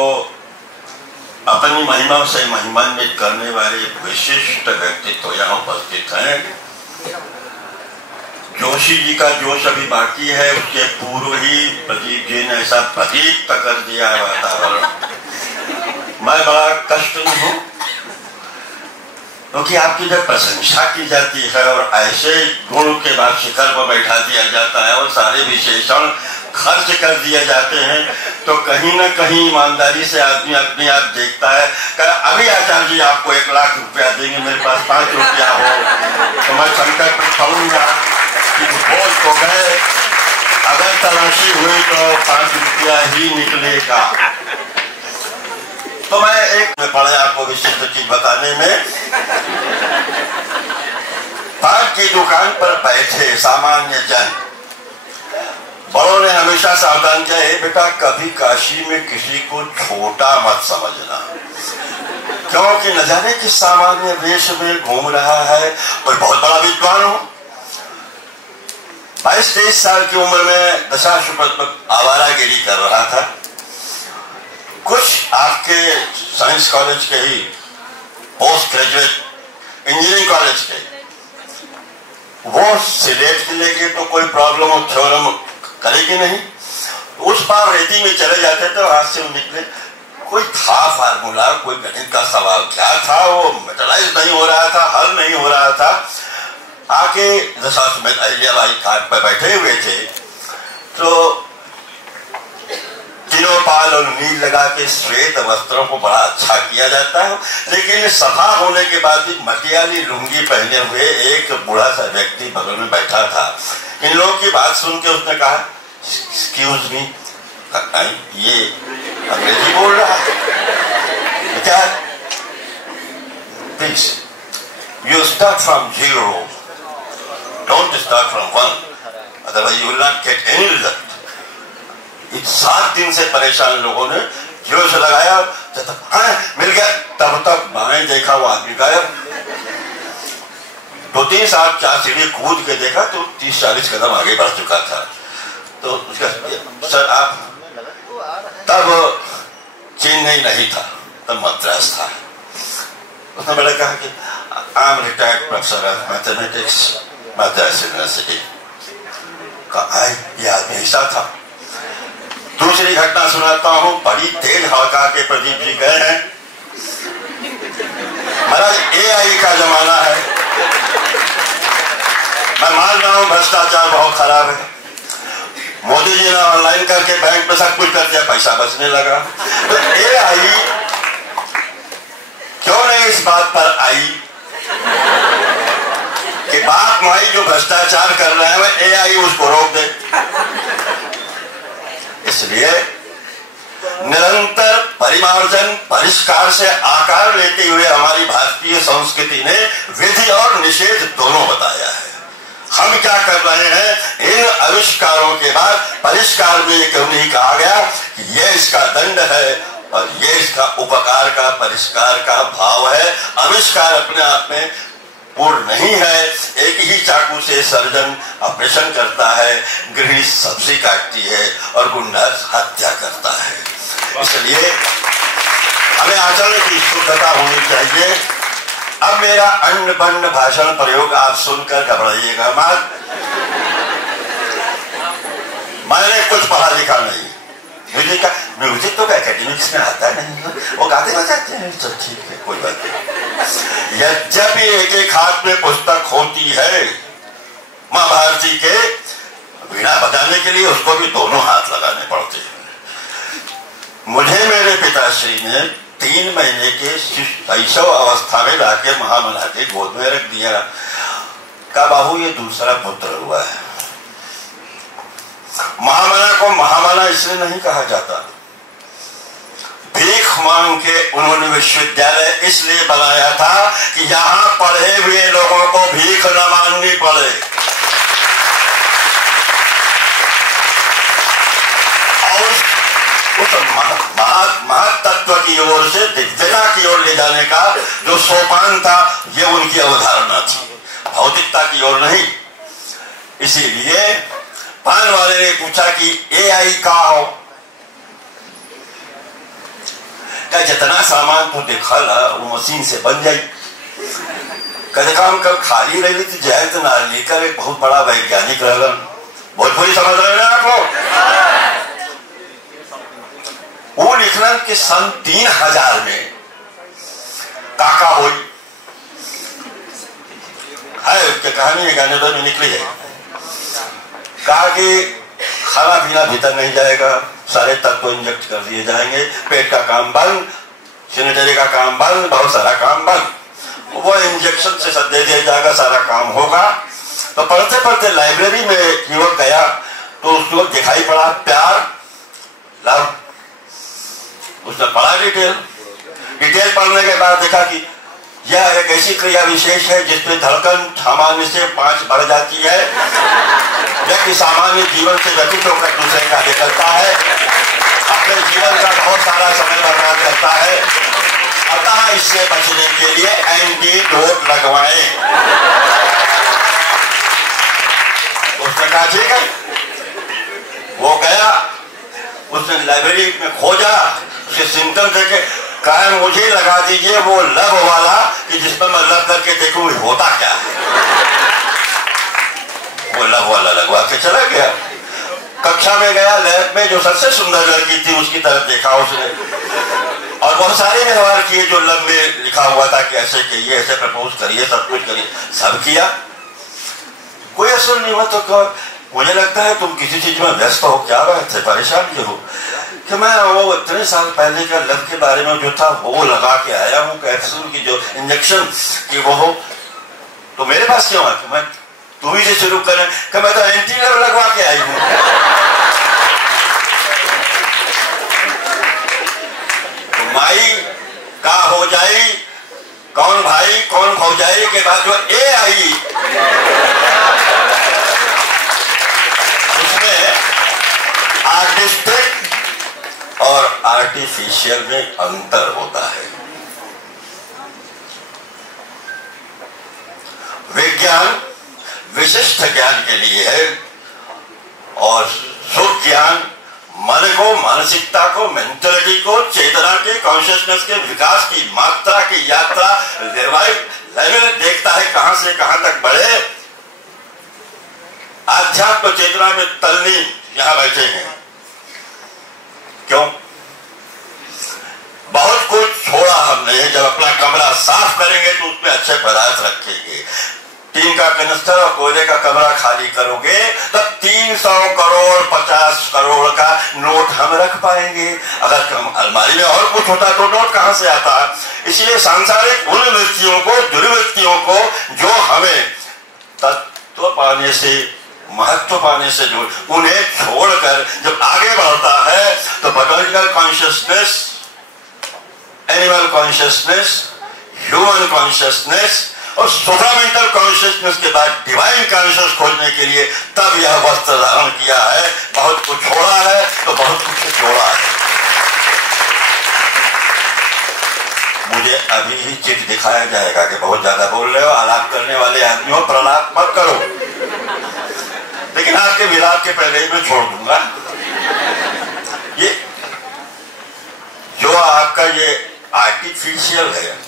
तो अपनी महिमा से महिमान्वित करने वाले विशिष्ट व्यक्तित्व यहाँ उपस्थित हैं। जोशी जी का जोश अभी बाकी है, उसके पूर्व ही प्रदीप जी ने ऐसा प्रदीप्त कर दिया है वातावरण। मैं बड़ा कष्ट में हूँ क्योंकि आपकी जब प्रशंसा की जाती है और ऐसे गुण के बाद शिखर पर बैठा दिया जाता है और सारे विशेषण खर्च कर दिए जाते हैं, तो कहीं ना कहीं ईमानदारी से आदमी अपने आप देखता है कि अभी आचार्य जी आपको 1 लाख रुपया देंगे, मेरे पास 5 रुपया हो तो मैं संकट में पड़ूंगा कि बोल तो गए, अगर तलाशी हुई तो 5 रुपया ही निकलेगा। तो मैं एक में पढ़े आपको विशिष्ट चीज बताने में। पान की दुकान पर बैठे सामान्य जन, बड़ों ने हमेशा सावधान किया, बेटा कभी काशी में किसी को छोटा मत समझना, क्योंकि न जाने किस सामान्य देश में घूम रहा है कोई बहुत बड़ा विद्वान हो। 22-23 साल की उम्र में दशाश्वमेध आवारागिरी कर रहा था। कुछ आपके साइंस कॉलेज के ही पोस्ट ग्रेजुएट इंजीनियरिंग कॉलेज के वो सिलेट के लेके तो कोई प्रॉब्लम और थ्योरम करेगी नहीं, उस पार रेती में चले जाते थे, वहां से निकले कोई था फार्मूला, कोई गणित का सवाल क्या था, वो मेटलाइज नहीं हो रहा था, हल नहीं हो रहा था। आके दशाश्वमेध अहिल्याबाई घाट पर बैठे हुए थे, तो तीनों पाल और नील लगा के श्वेत वस्त्रों को बड़ा अच्छा किया जाता है, लेकिन सफा होने के बाद भी मटियाली लुंगी पहने हुए एक बूढ़ा सा व्यक्ति बगल में बैठा था। इन लोगों की बात सुन के उसने कहा, एक्सक्यूज मी, ये अंग्रेजी बोल रहा है क्या? Please you start from 0, don't start from 1, otherwise you will not get any result. 7 दिन से परेशान लोगों ने 0 से लगाया, मिल गया, तब तक बाएं देखा वो आदमी गायब। 2-3 साल 4 सीढ़ी कूद के देखा तो 30-40 कदम आगे बढ़ चुका था। तो उसका सर आप, तब चेन्नई नहीं था, तब मद्रास था। उसने मैंने कहा कि I am retired professor of mathematics Madras university. कहा ये आदमी ऐसा था। दूसरी घटना सुनाता हूं, बड़ी तेज हड़का के प्रदीप जी गए हैं। महाराज AI का जमाना है, मैं मान रहा हूं भ्रष्टाचार बहुत खराब है। मोदी जी ने ऑनलाइन करके बैंक में सब कुछ कर दिया, पैसा बचने लगा। तो AI क्यों नहीं इस बात पर आई कि बाप माई जो भ्रष्टाचार कर रहे हैं वह AI उसको रोक दे। इसलिए निरंतर परिमार्जन परिष्कार से आकार लेते हुए हमारी भारतीय संस्कृति ने विधि और निषेध दोनों बताया है। हम क्या कर रहे हैं, इन आविष्कारों के बाद परिष्कार में क्यों नहीं कहा गया कि यह इसका दंड है और यह इसका उपकार का परिष्कार का भाव है। आविष्कार अपने आप में पूर्ण नहीं है। एक ही चाकू से सर्जन ऑपरेशन करता है, गृहिणी सब्जी काटती है और गुंडा हत्या करता है। इसलिए हमें आचरण की शुद्धता होनी चाहिए। अब मेरा अन्न बन्न भाषण प्रयोग आप सुनकर घबराइएगा मत। मैंने कुछ पढ़ा लिखा नहीं। म्यूजिक तो एकेडमिक्स में आता नहीं, वो गाते बजाते हैं, तो ठीक है कोई बात नहीं। यद्यपि एक हाथ में पुस्तक होती है, माँ भारती के वीणा बजाने के लिए उसको भी दोनों हाथ लगाने पड़ते हैं। मुझे मेरे पिताश्री ने 3 महीने के शैशव अवस्था में लाके महामना के गोद में रख दिया। कहा बाबू ये दूसरा पुत्र हुआ है। महामना को महामना इसलिए नहीं कहा जाता, भीख मांग के उन्होंने विश्वविद्यालय इसलिए बनाया था कि यहां पढ़े हुए लोगों को भीख न मांगनी पड़े। और उस महत्त्व की ओर से दिव्यता की ओर ले जाने का जो सोपान था, ये उनकी अवधारणा थी, भौतिकता की ओर नहीं। इसीलिए पान वाले ने पूछा कि AI का हो, का जितना सामान तो देखा ला वो मशीन से बन जाई। कदे काम कल खाली रही थी जयंत नार्लिकर एक बहुत बड़ा वैज्ञानिक रहलन। भोजपुरी समझ रहे हैं आप लोग? वो लिखलन कि सन 3000 में काका हुई है उसके कहानी है गाने में निकली है। कहा कि खाना पीना भीतर नहीं जाएगा, सारे तत्व इंजेक्ट कर दिए जाएंगे, पेट का काम बंद, सैनिटरी का काम बंद, बहुत सारा काम बंद, वो इंजेक्शन से सब दे दिया जाएगा, सारा काम होगा। तो पढ़ते पढ़ते लाइब्रेरी में युवक गया तो उसको दिखाई पड़ा प्यार लव। उसने पढ़ा डिटेल पढ़ने के बाद देखा कि यह एक ऐसी क्रिया विशेष है जिसमें धड़कन सामान्य से 5 बढ़ जाती है। व्यक्ति सामान्य जीवन से व्यतीत होकर दूसरे कार्य करता है, अपने जीवन का बहुत सारा समय बर्बाद करता है। अतः इससे बचने के लिए एंटीडोट लगवाएं। उसने कहा ठीक है। वो गया, उसने लाइब्रेरी में खोजा, उसके सिम्टम देखे, कहा मुझे लगा दीजिए वो लव वाला कि जिसमें मैं लव करके देखूं होता क्या है। वो लव वाला लगवा के चला गया। कक्षा में गया, लैब में जो सबसे सुंदर लड़की थी उसकी तरफ देखा उसने और बहुत सारे व्यवहार किए जो लव में लिखा हुआ था कि ऐसे कहिए, ऐसे प्रपोज करिए, सब कुछ करिए, सब किया, कोई असर नहीं हुआ। तो मुझे लगता है तुम किसी चीज में व्यस्त हो, क्या बात है, परेशान क्यों हो? कि मैं वो इतने साल पहले का लव के बारे में जो था वो लगा के आया हूँ, कैप्सूल की जो इंजेक्शन की वो हो, तो मेरे पास क्यों है? मैं तू ही से शुरू करें कि मैं तो एंटी लव लगवा के आई हूँ। तो माई का हो जाए कौन भाई कौन भौजाई के बाद जो ए आई उसमें आर्टिस्टिक और आर्टिफिशियल में अंतर होता है। विज्ञान विशिष्ट ज्ञान के लिए है और सुख ज्ञान मन को, मानसिकता को, मेंटलिटी को, चेतना के, कॉन्शियसनेस के विकास की मात्रा की यात्रा लेवल देखता है, कहां से कहां तक बढ़े। आध्यात्म चेतना में तल्ली यहां बैठे हैं। क्यों? बहुत कुछ छोड़ा हमने। जब अपना कमरा साफ करेंगे तो उसमें अच्छे पदार्थ रखेंगे। टीन का कनिस्टर और कोयले का कमरा खाली करोगे तब 300 करोड़ 50 करोड़ का नोट हम रख पाएंगे। अगर हम अलमारी में और कुछ होता तो नोट कहां से आता? इसलिए सांसारिक उन वृत्तियों को, दुर्वृत्तियों को जो हमें तत्व पाने से, महत्व पाने से जो उन्हें छोड़कर जब आगे बढ़ता है तो botanical consciousness, animal consciousness, human consciousness और सुपरामेंटल कॉन्शियसनेस के बाद डिवाइन कॉन्शियस खोजने के लिए तब यह वस्त्र धारण किया है। बहुत कुछ छोड़ा है तो बहुत कुछ जोड़ा है। मुझे अभी ही चिट दिखाया जाएगा कि बहुत ज्यादा बोल रहे हो, आलाप करने वाले आदमियों प्रलाप मत करो, लेकिन आपके विलाप के पहले ही मैं छोड़ दूंगा। ये जो आपका ये आर्टिफिशियल है,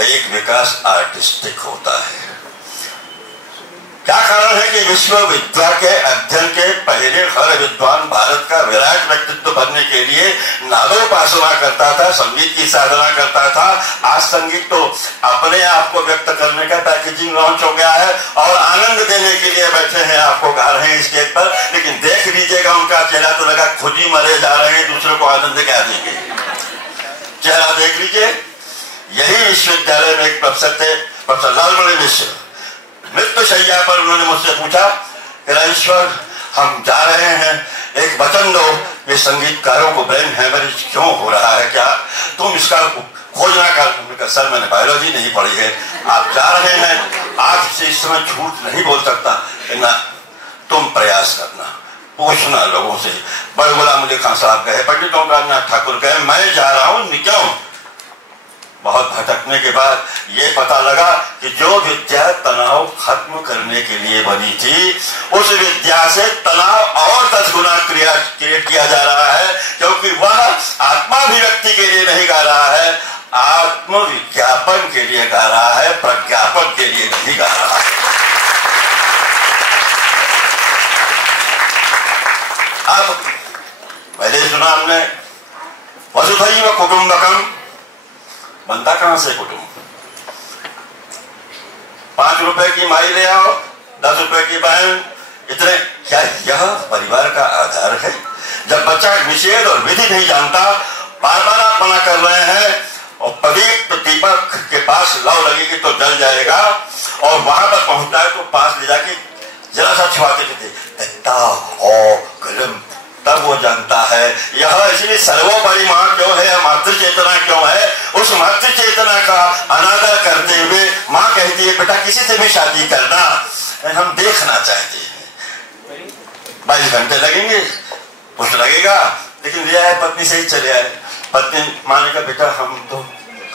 एक विकास आर्टिस्टिक होता है। क्या कारण है कि विश्व विद्या के अध्ययन के पहले हर विद्वान भारत का विराट व्यक्तित्व बनने के लिए नादोपासना करता था, संगीत की साधना करता था। आज संगीत तो अपने आप को व्यक्त करने का पैकेजिंग लॉन्च हो गया है और आनंद देने के लिए बैठे हैं, आपको गा रहे हैं स्टेज पर, लेकिन देख लीजिएगा उनका चेहरा तो लगा खुद ही मरे जा रहे हैं, दूसरों को आनंद क्या देंगे। चेहरा देख लीजिए। यही विश्वविद्यालय में एक प्रोफेसर थे, प्रोफेसर लालमणि मिश्र, मृत्यु शैया पर उन्होंने मुझसे पूछा, ईश्वर हम जा रहे हैं, एक वचन दो, ये संगीतकारों को ब्रेन हैमरेज क्यों हो रहा है, क्या तुम इसका खोजना कर? सर मैंने बायोलॉजी नहीं पढ़ी है, आप जा रहे हैं, आपसे इस समय झूठ नहीं बोल सकता, ना तुम प्रयास करना, पूछना लोगों से। बड़े गुलाम अली खान साहब कहे, पंडित ओमकार नाथ ठाकुर कहे, मैं जा रहा हूं, क्यों? बहुत भटकने के बाद ये पता लगा कि जो विद्या तनाव खत्म करने के लिए बनी थी, उस विद्या से तनाव और 10 गुना क्रिएट किया जा रहा है, क्योंकि वह आत्माभिव्यक्ति के लिए नहीं गा रहा है, आत्मविज्ञापन के लिए गा रहा है, प्रज्ञापन के लिए नहीं गा रहा है। अब पहले सुना हमने वसुधैव कुटुंबकम, बनता कहां से कुटुंब? 5 रुपए की माई ले आओ, 10 रुपए की बहन, इतने, क्या यह परिवार का आधार है? जब बच्चा निषेध और विधि नहीं जानता, बार बार आप मना कर रहे हैं, और प्रदीप दीपक के पास लौ लगेगी तो जल जाएगा, और वहां पर पहुंचता है तो पास ले जाके जरा सा छुआते थे, तब वो जानता है यह इसलिए सर्वोपरि मां क्यों है, मातृ चेतना क्यों है। उस मातृ चेतना का अनादर करते हुए मां कहती है बेटा किसी से भी शादी करना, हम देखना चाहते हैं। 22 घंटे लगेंगे, कुछ लगेगा, लेकिन ले आए पत्नी से ही चले आए। पत्नी माने का बेटा हम तो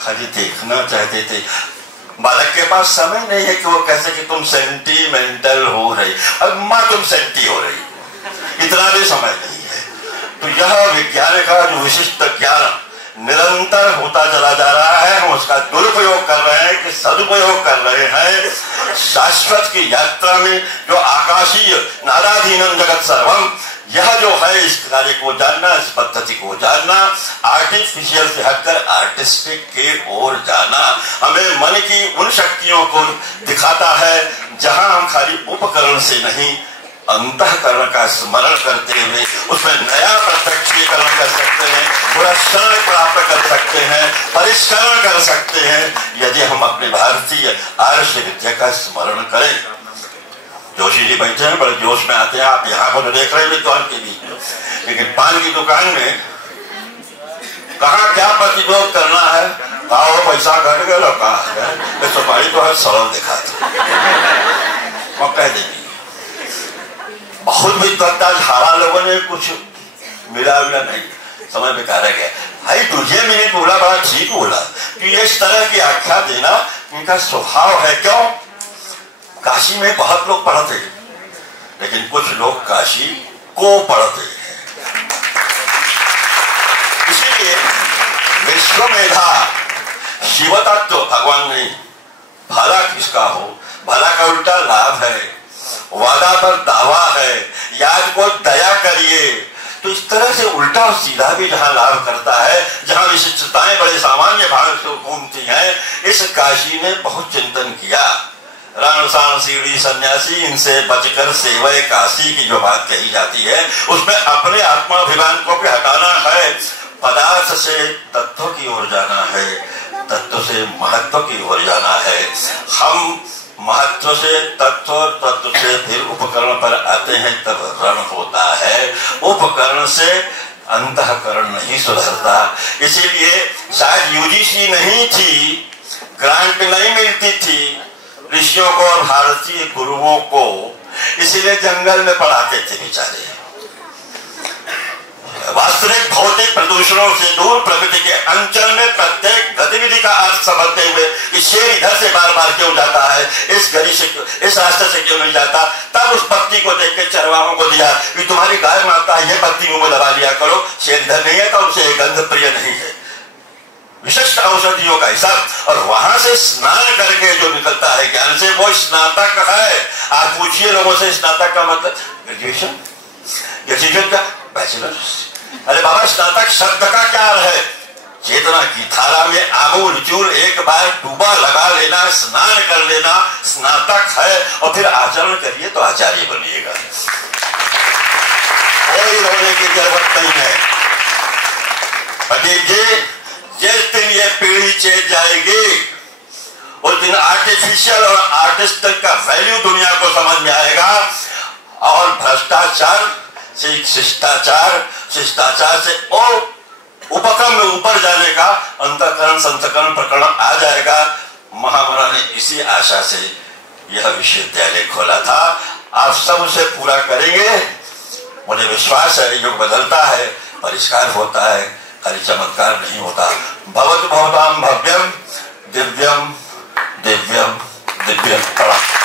खाली देखना चाहते थे। बालक के पास समय नहीं है कि वो कैसे कि तुम सेंटीमेंटल हो रही, अब माँ तुम सेंटी हो रही, इतना भी समय नहीं है। तो यह विज्ञान का जो विशिष्ट ज्ञान निरंतर होता चला जा रहा है, हम उसका दुरुपयोग कर रहे हैं कि सदुपयोग कर रहे हैं। शाश्वत की यात्रा में जो आकाशीय नाराधीनम जगत सर्वम, यह जो है इस कार्य को जानना, इस पद्धति को जानना, आर्टिफिशियल से हटकर आर्टिस्टिक के ओर जाना, हमें मन की उन शक्तियों को दिखाता है जहां हम खाली उपकरण से नहीं अंतःकरण का स्मरण करते हुए उसमें नया प्रत्यक्षीकरण कर सकते हैं, पुरस्कार प्राप्त कर सकते हैं, परिष्करण कर सकते हैं, यदि हम अपने भारतीय आर्ष विद्या का स्मरण करें। जोशी जी बैठे हैं, बड़े जोश में आते हैं, आप यहाँ पर देख रहे हैं विद्वान के बीच में, लेकिन पान की दुकान में कहाँ क्या प्रतिरोध करना है, कहा पैसा घट गया, कहा सुपारी तो है सरल दिखा दो, कह देगी। बहुत विद्वत्ता झाड़ा लोगों ने, कुछ मिला नहीं, समय बेकार गया। भाई तुझे मैंने बोला, बड़ा ठीक बोला कि ये इस तरह की आख्या देना इनका स्वभाव है। क्यों? काशी में बहुत लोग पढ़ते हैं, लेकिन कुछ लोग काशी को पढ़ते हैं। इसीलिए विश्व मेधा शिव तत्व भगवान नहीं, भला किसका हो, भला का उल्टा लाभ है, वादा पर दावा है, याद को दया करिए। तो इस तरह से उल्टा और सीधा भी जहां लाभ करता है, जहां विशिष्टताएं बड़े सामान्य भाग से घूमती हैं, इस काशी ने बहुत चिंतन किया। रणसाण सीढ़ी सन्यासी इनसे बचकर सेवय काशी की जो बात कही जाती है, उसमें अपने आत्माभिमान को भी हटाना है, पदार्थ से तत्व की ओर जाना है, तत्व से महत्व की ओर जाना है। हम महत्व से तत्व, तत्व से फिर उपकरण पर आते हैं, तब रण होता है। उपकरण से अंतःकरण नहीं सुधरता। इसीलिए शायद यूजीसी नहीं थी, ग्रांट नहीं मिलती थी ऋषियों को और भारतीय गुरुओं को, इसीलिए जंगल में पढ़ाते थे बेचारे। वास्तविक भौतिक प्रदूषणों से दूर प्रकृति के अंचल में प्रत्येक गतिविधि का अर्थ समझते हुए कि शेर इधर से बार बार क्यों जाता है, इस गली से इस रास्ते से क्यों नहीं जाता, तब उस पत्ती को देख के चरवाहों को दिया कि तुम्हारी गाय माता है, पत्ती मुंह में दबा लिया करो, शेर इधर नहीं है तो उसे गंध प्रिय नहीं है। विशिष्ट औषधियों का हिसाब, और वहां से स्नान करके जो निकलता है ज्ञान से, वो स्नातक है। आप पूछिए लोगों से स्नातक का मतलब ग्रेजुएशन, ग्रेजुएशन का बैचलर। अरे बाबा स्नातक शब्द का क्या है? चेतना की धारा में आमूल चूल एक बार डूबा लगा लेना, स्नान कर लेना, स्नातक है। और फिर आचरण करिए तो आचार्य बनिएगा, कोई रोने की जरूरत नहीं है। प्रदीप जी, जिस दिन ये पीढ़ी चेत जाएगी उस दिन आर्टिफिशियल और आर्टिस्ट का वैल्यू दुनिया को समझ में आएगा, और भ्रष्टाचार से शिष्टाचार, शिष्टाचार से और उपक्रम में ऊपर जाने का अंतःकरण संतकरण प्रकरण आ जाएगा। महामना ने इसी आशा से यह विश्वविद्यालय खोला था। आप सब उसे पूरा करेंगे, मुझे विश्वास है। युग बदलता है, परिष्कार होता है, खाली चमत्कार नहीं होता। भवतु भवताम भव्यम दिव्यम दिव्यम दिव्यम।